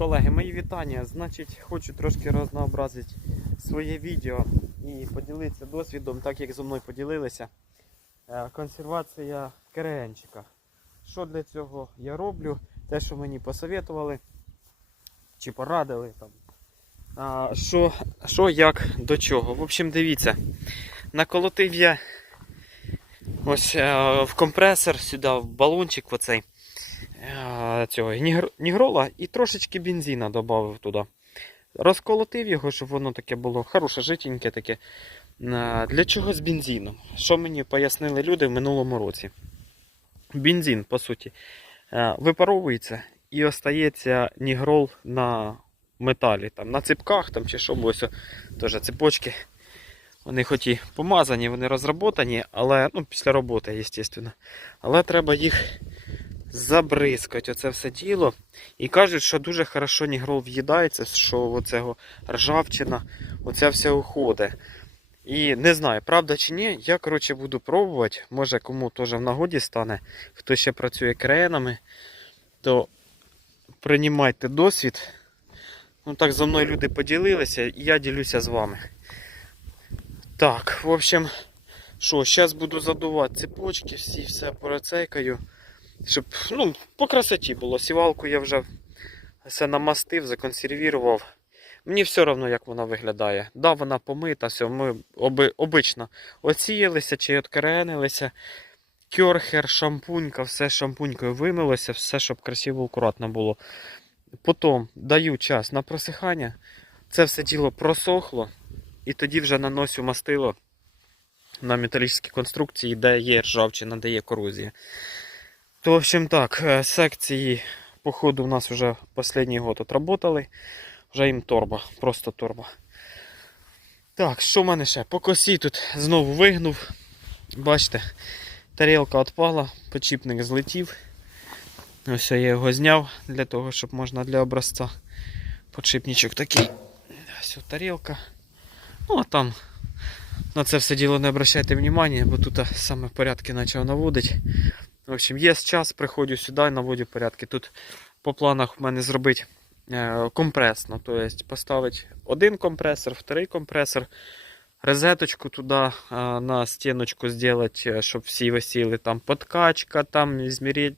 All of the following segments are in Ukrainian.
Колеги, мої вітання. Значить, хочу трошки рознообразити своє відео і поділитися досвідом, так як зі мною поділилися. Е, Консервація керенчика. Що для цього я роблю? Те, що мені посоветували чи порадили там. А, що, що, як, до чого. В общем, дивіться. Наколотив я ось е, в компресор сюди, в балончик оцей е, цього нігр- нігрола і трошечки бензина додав туди. Розколотив його, щоб воно таке було хороше, житеньке таке. Е, Для чого з бензином? Що мені пояснили люди в минулому році? Бензин, по суті, випаровується і остається нігрол на металі, там, на ципках там, чи що, ось теж ципочки. Вони хоч і помазані, вони розроботані, але ну, після роботи, звісно. Але треба їх забризкати, оце все діло. І кажуть, що дуже хорошо нігрол в'їдається, що оцього ржавчина, оця все уходить. І не знаю, правда чи ні, я коротше буду пробувати. Може кому теж в нагоді стане, хто ще працює кренами, то приймайте досвід. Ну так зо мною люди поділилися, і я ділюся з вами. Так, в общем, що, зараз буду задувати цепочки, всі все процейкаю. Щоб ну, по красоті було. Сівалку я вже все намастив, законсервірував. Мені все одно, як вона виглядає. Да, вона помита, все, ми оби, обично оціялися чи откоренилися. Кьорхер, шампунька, все шампунькою вимилося, все, щоб красиво, акуратно було. Потім даю час на просихання. Це все діло просохло. І тоді вже наносю мастило на металічні конструкції, де є ржавчина, де є корозія. То, в общем так, е, секції, походу, у нас вже останній год отработали. Вже їм торба, просто торба. Так, що в мене ще? По косі тут знову вигнув. Бачите, тарілка відпала, почіпник злетів. Ось я його зняв для того, щоб можна для образця. Подшипничок такий. Ось тарілка. Ну, а там на це все діло не обращайте внимання, бо тут саме порядки почав наводити. В общем, є час, приходжу сюди і наводю порядки. Тут по планах в мене зробити е, компресно. Тобто поставити один компресор, вторий компресор, розеточку туди е, на стіночку зробити, е, щоб всі висіли. Там подкачка, там ізміря-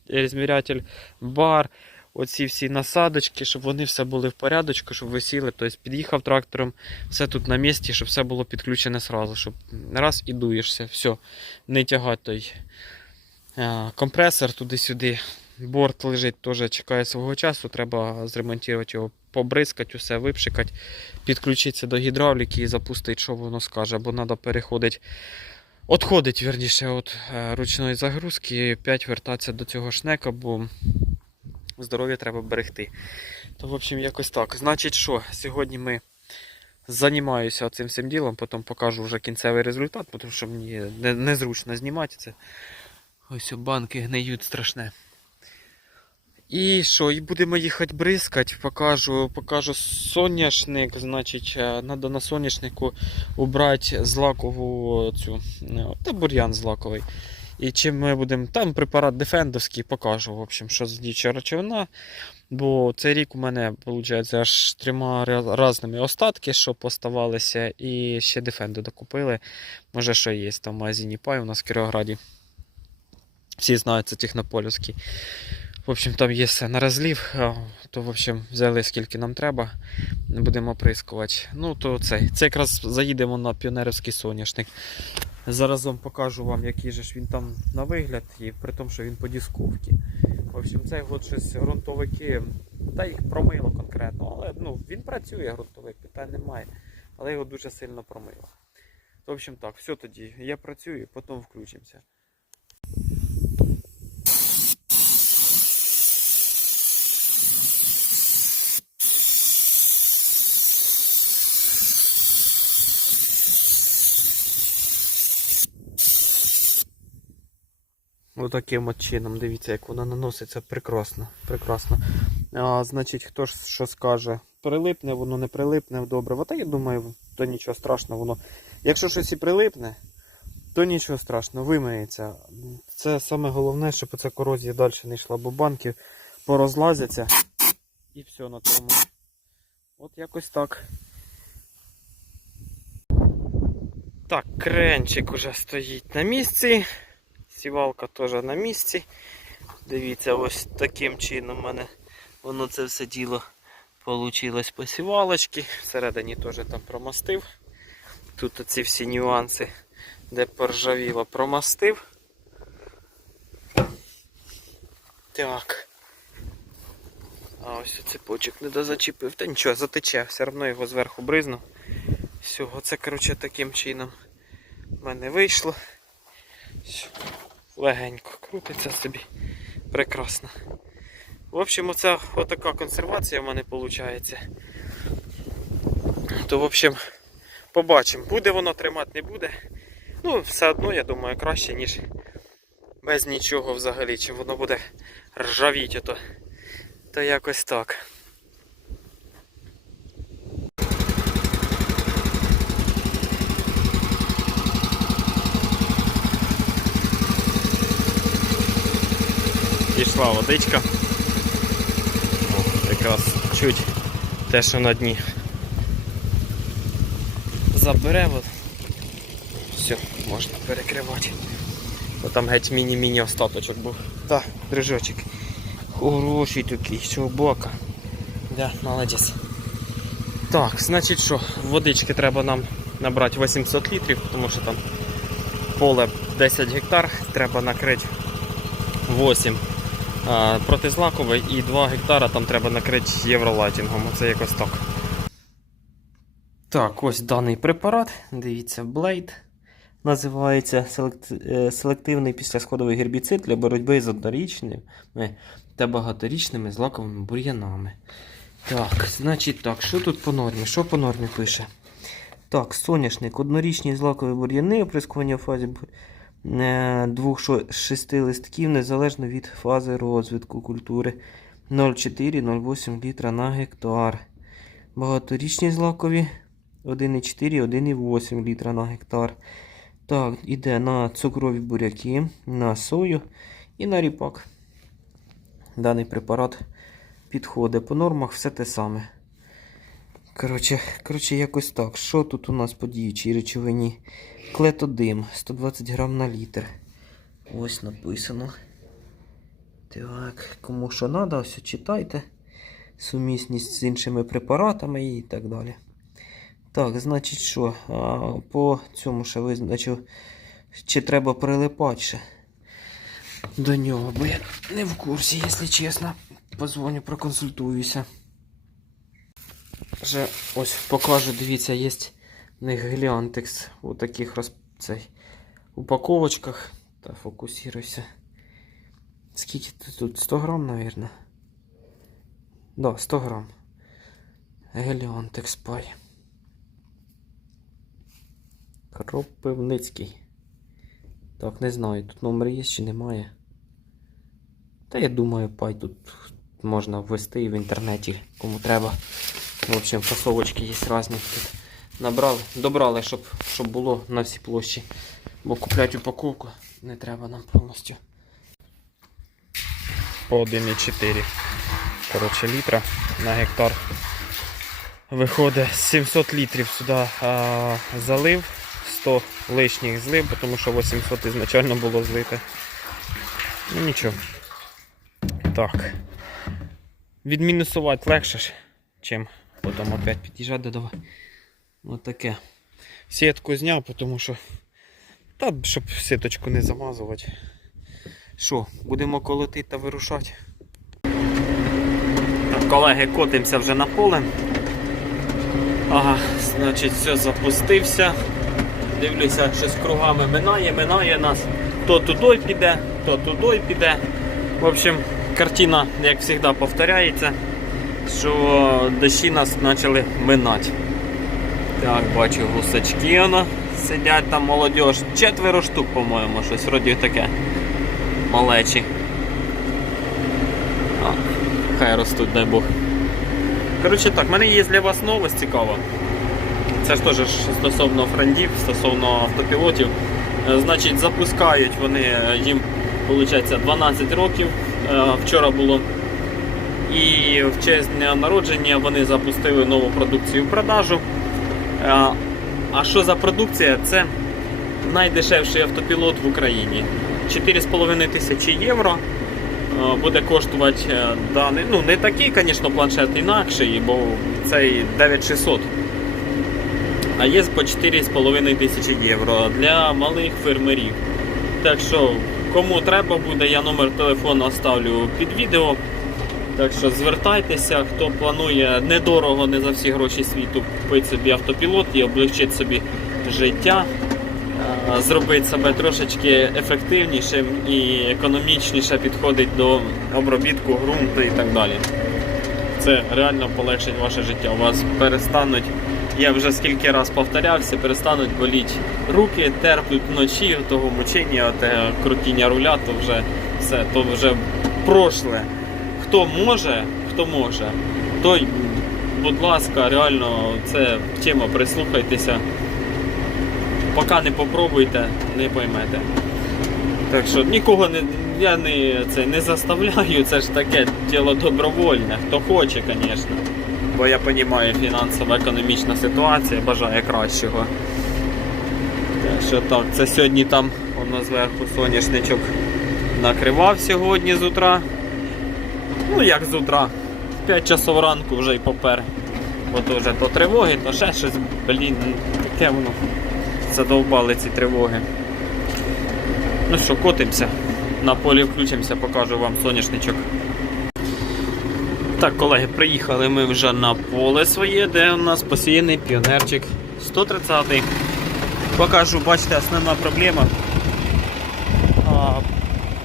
бар, оці всі насадочки, щоб вони все були в порядочку, щоб висіли. Тобто під'їхав трактором, все тут на місці, щоб все було підключене сразу, щоб раз і дуєшся, все, не тягати той е, компресор туди-сюди. Борт лежить, теж чекає свого часу. Треба зремонтувати його, побризкати, усе, випшикати, підключитися до гідравліки і запустити, що воно скаже. Бо треба переходити, відходить, верніше, від е, ручної загрузки, і опять вертатися до цього шнека, бо здоров'я треба берегти. То, в общем, якось так. Значить, що, сьогодні ми займаюся цим всім ділом, потім покажу вже кінцевий результат, тому що мені незручно знімати це. Ось банки гниють страшне. І що, і будемо їхати бризкати, покажу, покажу соняшник, значить, треба на соняшнику убрати злакову цю, е, та бур'ян злаковий. І чим ми будемо, там препарат дефендовський, покажу, в общем, що за діюча речовина. Бо цей рік у мене, виходить, аж трьома різними остатки, що поставалися, і ще дефенду докупили. Може, що є там в магазині Пай у нас в Кіровограді. Всі знають, це технополівський. В общем, там є все на розлів, то в общем, взяли скільки нам треба, будемо оприскувати. Ну, то цей. Це якраз заїдемо на піонерівський соняшник. Заразом покажу вам, який же ж він там на вигляд, і при тому, що він по дісковці. В общем, цей от щось ґрунтовики, та їх промило конкретно, але ну, він працює, ґрунтовик, питань немає. Але його дуже сильно промило. В общем так, все тоді. Я працюю, потім включимося. Отаким от чином, дивіться, як вона наноситься прекрасно. прекрасно. А, значить, хто ж що скаже, прилипне, воно не прилипне добре. Та я думаю, то нічого страшного. Воно. Якщо щось і прилипне, то нічого страшного, вимиється. Це саме головне, щоб ця корозія далі не йшла, бо банки порозлазяться. І все на тому. От якось так. Так, кренчик уже стоїть на місці. Сівалка теж на місці. Дивіться, ось таким чином в мене воно це все діло получилось по сівалочці. Всередині теж там промастив. Тут оці всі нюанси, де поржавіло, промастив. Так. А ось цепочок не дозачепив. Та нічого, затече, все одно його зверху бризну. Всього це, коротше, таким чином в мене вийшло. Легенько крутиться собі. Прекрасно. В общем, оця отака консервація в мене виходить. То, в общем, побачимо, буде воно тримати, не буде. Ну, все одно, я думаю, краще, ніж без нічого взагалі, чим воно буде ржавіть, то, то якось так. Пішла водичка. О, якраз чуть те, що на дні. Забере, от. все, можна перекривати. Бо там геть міні-міні остаточок був. Так, дрижочок. Хороший такий, що бока. Да, молодець. Так, значить що, водички треба нам набрати 800 літрів, тому що там поле 10 гектар, треба накрити 8 а, протизлаковий і 2 гектара там треба накрити євролайтінгом. Оце якось так. Так, ось даний препарат. Дивіться, Blade. Називається е, селективний післясходовий гербіцид для боротьби з однорічними та багаторічними злаковими бур'янами. Так, значить так, що тут по нормі? Що по нормі пише? Так, соняшник, однорічні злакові бур'яни, оприскування в фазі бур- е, двох шо- шести листків незалежно від фази розвитку культури 0,4-0,8 літра на гектар. Багаторічні злакові 1,4, 1,8 літра на гектар. Так, іде на цукрові буряки, на сою і на ріпак. Даний препарат підходить по нормах, все те саме. Коротше, коротше, якось так. Що тут у нас по діючій речовині? Клетодим 120 грам на літр. Ось написано. Так, кому що треба, ось читайте. Сумісність з іншими препаратами і так далі. Так, значить що? А, по цьому ще визначив, чи треба прилипати до нього, бо я не в курсі, якщо чесно. Позвоню, проконсультуюся. Вже ось покажу, дивіться, є в них глянтекс у таких роз... цей, упаковочках. Та фокусируйся. Скільки тут? 100 грам, мабуть? Да, 100 грам. Геліантекс пай. Кропивницький. Так, не знаю, тут номер є чи немає. Та я думаю, пай тут можна ввести і в інтернеті, кому треба. В общем, фасовочки є різні. Тут набрали, добрали, щоб, щоб було на всій площі. Бо купляти упаковку не треба нам повністю. По 1,4 коротше, літра на гектар. Виходить 700 літрів сюди а, залив, 100 лишніх злив, тому що 800 ізначально було злите. Ну нічого. Так. Відмінусувати легше чим потім опять під'їжджати додавати. Ось таке. Сітку зняв, тому що. Та, щоб сіточку не замазувати. Що, будемо колотити та вирушати. Так, колеги, котимося вже на поле. Ага, значить, все запустився. Дивлюся, щось кругами минає, минає нас. То туди піде, то туди піде. В общем, картина, як завжди, повторяється, що дощі нас почали минати. Так, бачу гусачки воно сидять там молодіж. Четверо штук, по-моєму, щось вроді таке. Малечі. А, хай ростуть, дай Бог. Коротше так, в мене є для вас новость цікава. Це ж теж стосовно френдів, стосовно автопілотів. Е, Значить, запускають вони е, їм, виходить, 12 років. Е, Вчора було І в честь дня народження вони запустили нову продукцію в продажу. А, що за продукція? Це найдешевший автопілот в Україні. 4,5 тисячі євро буде коштувати е, даний. Ну, не такий, звісно, планшет інакший, бо цей 9600. А є по 4,5 тисячі євро для малих фермерів. Так що, кому треба буде, я номер телефону оставлю під відео. Так що звертайтеся, хто планує недорого, не за всі гроші світу купити собі автопілот і облегчити собі життя, е, зробити себе трошечки ефективнішим і економічніше підходить до обробітку ґрунту і так далі. Це реально полегшить ваше життя. У вас перестануть, я вже скільки раз повторявся, перестануть боліти руки, терпнуть вночі, того мучення, те крутіння руля, то вже все, то вже прошле хто може, хто може, той, будь ласка, реально це тема, прислухайтеся. Поки не попробуйте, не поймете. Так що нікого не, я не, це, не заставляю, це ж таке діло добровольне, хто хоче, звісно. Бо я розумію, фінансова економічна ситуація бажає кращого. Так що так, це сьогодні там воно зверху соняшничок накривав сьогодні з утра. Ну як з утра. 5 часов ранку вже й попер. Бо то вже то тривоги, то ще щось, блін, таке воно. Задовбали ці тривоги. Ну що, котимося. На полі включимося, покажу вам соняшничок. Так, колеги, приїхали ми вже на поле своє, де у нас посіяний піонерчик 130-й. Покажу, бачите, основна проблема.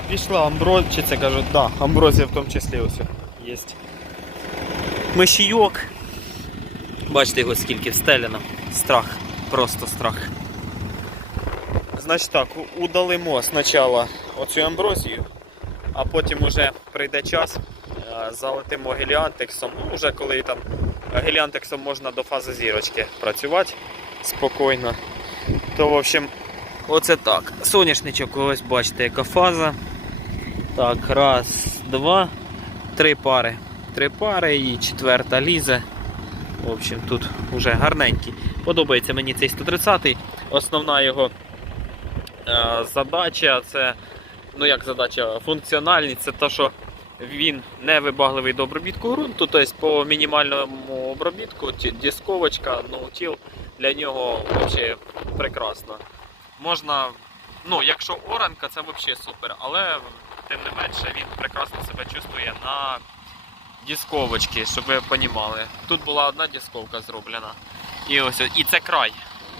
Пішла амброзія, кажуть, да, амброзія в тому числі ось є. Мишійок. Бачите його скільки встелено. Страх, просто страх. Значить так, удалимо спочатку оцю амброзію, а потім уже прийде час, е, залетимо геліантексом. Ну, вже коли там геліантексом можна до фази зірочки працювати спокійно. То, в общем, оце так. Соняшничок, ось бачите, яка фаза. Так, раз, два, три пари. Три пари і четверта лізе. В общем, тут вже гарненький. Подобається мені цей 130-й. Основна його е, задача це, ну як задача, функціональність, це те, що він не вибагливий до обробітку ґрунту, тобто по мінімальному обробітку, дисковочка, ноутіл для нього взагалі прекрасно. Можна, ну, якщо оранка, це взагалі супер, але тим не менше він прекрасно себе чувствує на дисковочці, щоб ви розуміли. Тут була одна дисковка зроблена. І ось і це край.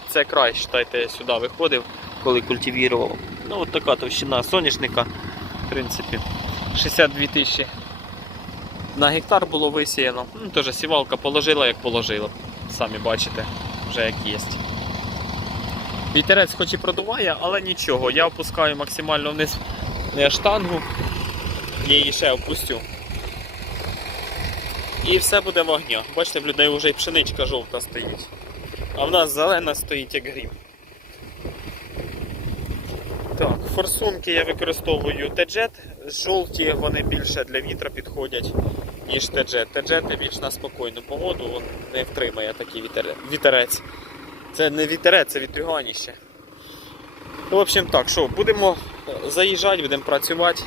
Це край, вважайте, сюди виходив, коли культивував. Ну, от така товщина соняшника, в принципі, 62 тисячі на гектар було висіяно. Ну, теж сівалка положила, як положила. Самі бачите, вже як є. Вітерець хоч і продуває, але нічого. Я опускаю максимально вниз е, штангу. Я її ще опустю. І все буде вогня. Бачите, в людей вже і пшеничка жовта стоїть. А в нас зелена стоїть як грім. Так, форсунки я використовую теджет. Жовті вони більше для вітра підходять, ніж теджет. Теджет більш на спокійну погоду, він не втримає такий вітер- вітерець. Це не вітерець, це вітрюганіще. Ну, в общем так, що, будемо е, заїжджати, будемо працювати.